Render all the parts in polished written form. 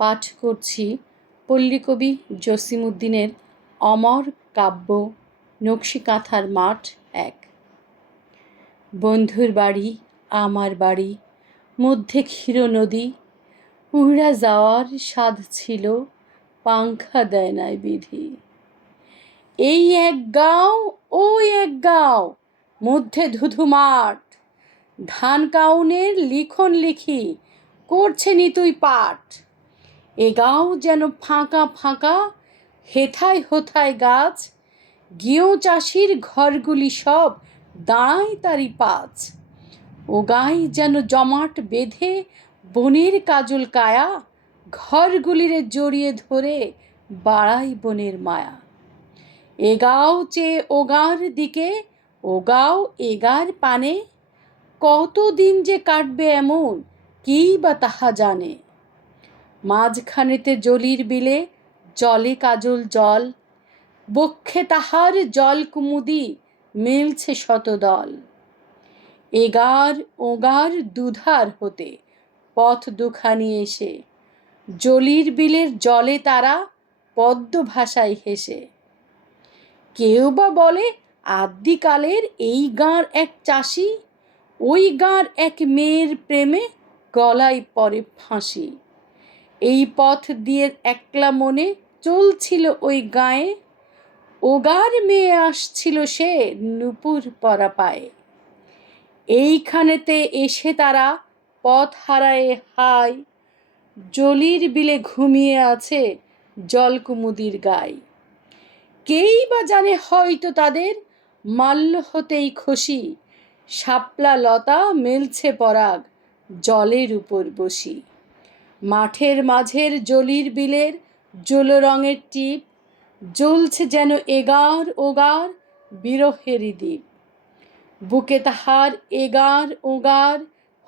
পাঠ করছি পল্লীকবি জসিমউদ্দিনের অমর কাব্য নকশিকাঁথার মাঠ ১। বন্ধুর বাড়ি আমার বাড়ি, মধ্যে ক্ষীর নদী, উড়া যাওয়ার সাধ ছিল, পাংখা দেয় নাই বিধি। এই এক গাঁও ওই এক গাঁও, মধ্যে ধুধু মাঠ, ধান কাউনের লিখন লিখি, করছে নিতুই পাঠ। এ গাঁও যেন ফাঁকা ফাঁকা, হেথায় হোথায় গাছ, গেঁয়ো চাষির ঘরগুলি সব দাঁড়ায় তারি পাছ। ও গাঁয় যেন জমাট বেঁধে বনের কাজল কায়া, ঘরগুলিরে জড়িয়ে ধরে বাড়াই বনের মায়া। এ গাঁও চেয়ে ও গাঁর দিকে, ও গাঁও এ গাঁর পানে, কতদিন যে কাটবে এমন কি বা তাহা জানে। মাঝখানেতে জলির বিলে জলে কাজল জল, বক্ষে তাহার জল কুমুদি মেলছে শতদল। এগার ওগার দুধার হতে পথ দুখানি এসে, জলির বিলের জলে তারা পদ্ম ভাষায় হেসে। কেউ বা বলে আদ্যিকালের এই গাঁর এক চাষি, ওই গাঁর এক মেয়ের প্রেমে গলায় পরে ফাঁসি। এই পথ দিয়ে একলা মনে চলছিল ওই গাঁয়ে, ওগার মেয়ে আসছিল সে নূপুর পরা পায়ে। এইখানেতে এসে তারা পথ হারায় হায়, জলির বিলে ঘুমিয়ে আছে জলকুমুদির গায়ে। কেই বা জানে হয়তো তাদের মাল্য হতেই খসি, শাপলা লতা মেলছে পরাগ জলের উপর বসি। মাঠের মাঝের জলির বিলের জল রঙের টিপ, জ্বলছে যেন এগার ওগার বিরহেরই দ্বীপ। বুকে তাহার এগার ওগার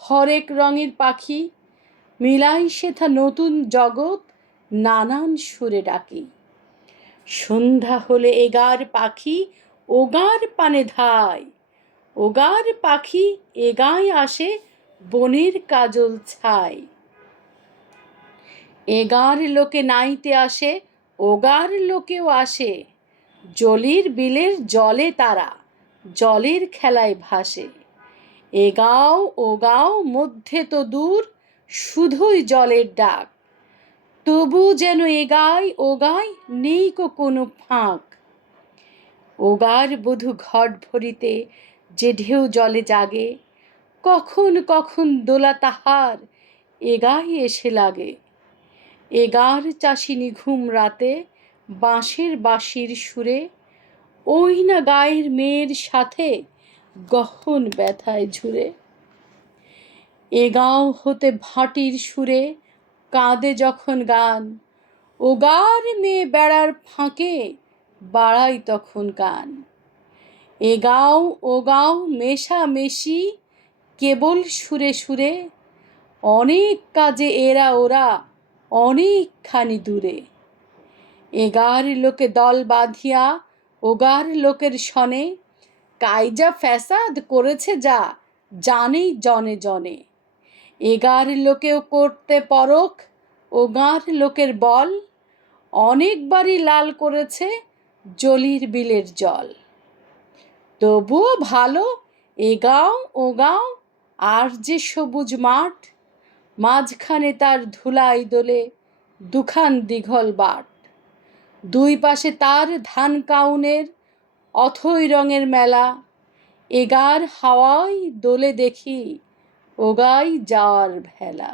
হরেক রঙের পাখি, মিলাই সেথা নতুন জগৎ নানান সুরে ডাকি। সন্ধ্যা হলে এগার পাখি ওগার পানে ধায়, ওগার পাখি এগায় আসে বনের কাজল ছায়। এগার লোকে নাইতে আসে ওগার লোকেও আসে, জলির বিলের জলে তারা জলের খেলায় ভাসে। এ গাঁও ও গাঁও মধ্যে তো দূর, শুধুই জলের ডাক, তবু যেন এগায় ওগায় নেই কোনো ফাঁক। ওগার বধূ ঘট ভরিতে যে ঢেউ জলে জাগে, কখন কখন দোলা তাহার এগায় এসে লাগে। এগার চাষি নিঘুম রাতে বাঁশের বাঁশির সুরে, ওই না গায়ের মেয়ের সাথে গহন ব্যথায় ঝুরে। এ গাঁও হতে ভাটির সুরে কাঁদে যখন গান, ওগার মেয়ে বেড়ার ফাঁকে বাড়াই তখন কান। এ গাঁও ও গাঁও মেশামেশি কেবল সুরে সুরে, অনেক কাজে এরা ওরা অনেকখানি দূরে। এগার লোকে দল বাঁধিয়া ওগার লোকের সনে, কাইজা ফ্যাসাদ করেছে যা জানেই জনে জনে। এগার লোকেও করতে পরখ ওগার লোকের বল, অনেকবারই লাল করেছে জলির বিলের জল। তবুও ভালো এ গাঁও ও গাঁও আর যে সবুজ মাঠ, মাঝখানে তার ধুলাই দোলে দুখান দিঘল বাট। দুই পাশে তার ধান কাউনের অথই রঙের মেলা, এগার হাওয়ায় দোলে দেখি ওগাই যাওয়ার ভেলা।